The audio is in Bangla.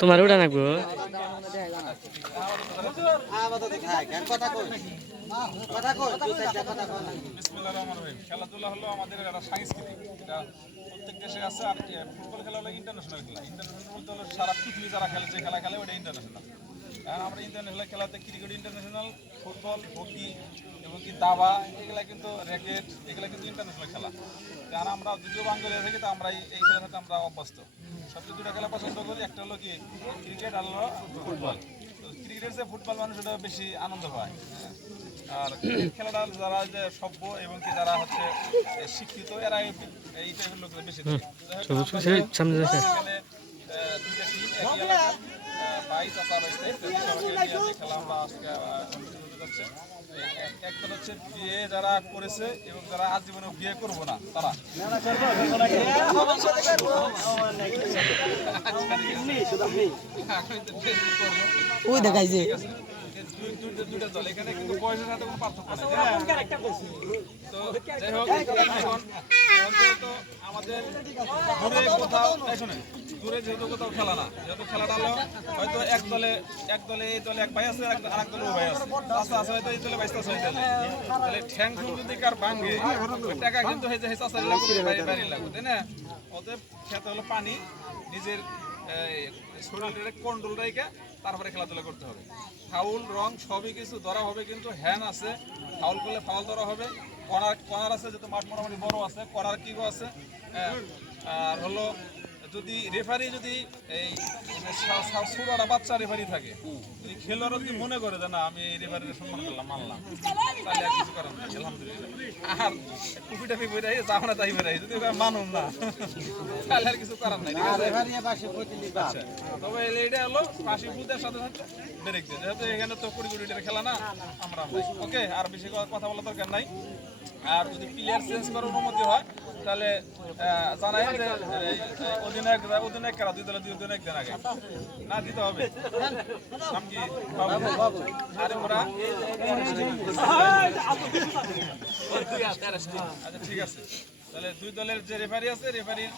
তোমার ওটা নাকবো খেলাধুলা হলো আমাদের একটা সংস্কৃতি, এটা প্রত্যেক দেশে আছে। আর ফুটবল খেলা হলো ইন্টারন্যাশনাল খেলা। ইন্টারন্যাশনাল বলতে হলো সারা পৃথিবী যারা খেলে, যে খেলা খেলে ওটা ইন্টারন্যাশনাল। আমরা ইন্টারন্যাশনাল খেলাতে ক্রিকেট ইন্টারন্যাশনাল, ফুটবল, হকি এবং কি দাবা, এগুলা কিন্তু র্যাকেট, এগুলা কিন্তু ইন্টারন্যাশনাল খেলা। কারণ আমরা যদিও বাঙালি থাকি, তো আমরা এই খেলার সাথে আমরা অভ্যস্ত। সবচেয়ে দুটা খেলা পছন্দ করি, একটা হলো কি ক্রিকেট আর হলো ফুটবল। তো ক্রিকেটের চেয়ে ফুটবল মানুষ ওটা বেশি আনন্দ পায়। আর খেলাটা যারা যে সভ্য এবং কি যারা হচ্ছে শিক্ষিত, এরা এই টাইপের লোকদের বেশি থাকে। দুইটা টিম একই এলাকার 22 আর 22 খেলা আমরা আজকে অনুষ্ঠিত হতে যাচ্ছে। একদল হচ্ছে বিয়ে যারা করেছে এবং যারা আজীবনে বিয়ে করবো না তারা, ওই দেখাইছে দুইটা দল। এখানে কিন্তু বয়সের সাথে কোনো পার্থক্য নেই। তো যাই হোক, এখন তো আমাদের দূরে কোথাও শোনেন, দূরে যেহেতু কোথাও খেলা না, যেহেতু খেলাটা হলো হয়তো এক দলে এই দলে এক ভাই আছে, আর এক দলে ভাই আছে, চাষা আছে হয়তো এই দলে বাইশ চাষা হয়ে গেলে, তাহলে ঠ্যাং ঠুং যদি কার ভাঙে, ওই টাকা কিন্তু হয়ে যায় চাষার লাগবে, বাইরে লাগবে, তাই না? অতএব খেতে হলো পানি, নিজের শরীরের কন্ট্রোল রেখে তারপরে খেলাধুলা করতে হবে। ফাউল রং সবই কিছু ধরা হবে, কিন্তু হ্যান আছে, ফাউল করলে ফাউল ধরা হবে। কর্নার আছে, যেহেতু মাঠ মোটামুটি বড় আছে, কর্নার কিকও আছে। আর হলো যদি রেফারি যদি এই ছোটটা বাচ্চা রেফারি থাকে, যদি খেলোয়াড় যদি মনে করে যে না আমি এই রেফারির সম্মান করলাম, মানলাম, তাহলে আর কিছু করার নেই, আলহামদুলিল্লাহ। আর টুপি টাপি বেরাই যাও না তাই বেরাই, যদি মানুন না তাহলে আর কিছু করার নাই। আচ্ছা, তবে এইটা হলো ফাঁসি ফুদের সাথে সাথে ব্রেক দিয়ে, যেহেতু এখানে তো কোটি কোটি টাকা খেলা না, আমরা ওকে আর বেশি কথা বলার দরকার নাই। আর যদি প্লেয়ার চেঞ্জ করার অনুমতি হয় তাহলে জানাই যে অধিনায়ক কারা, দুই দলে দুই অধিনায়ক দেন আগে না দিতে হবে। নাম কি? বাবু। আরে ওরা আচ্ছা ঠিক আছে, তাহলে দুই দলের যে রেফারি আছে, রেফারির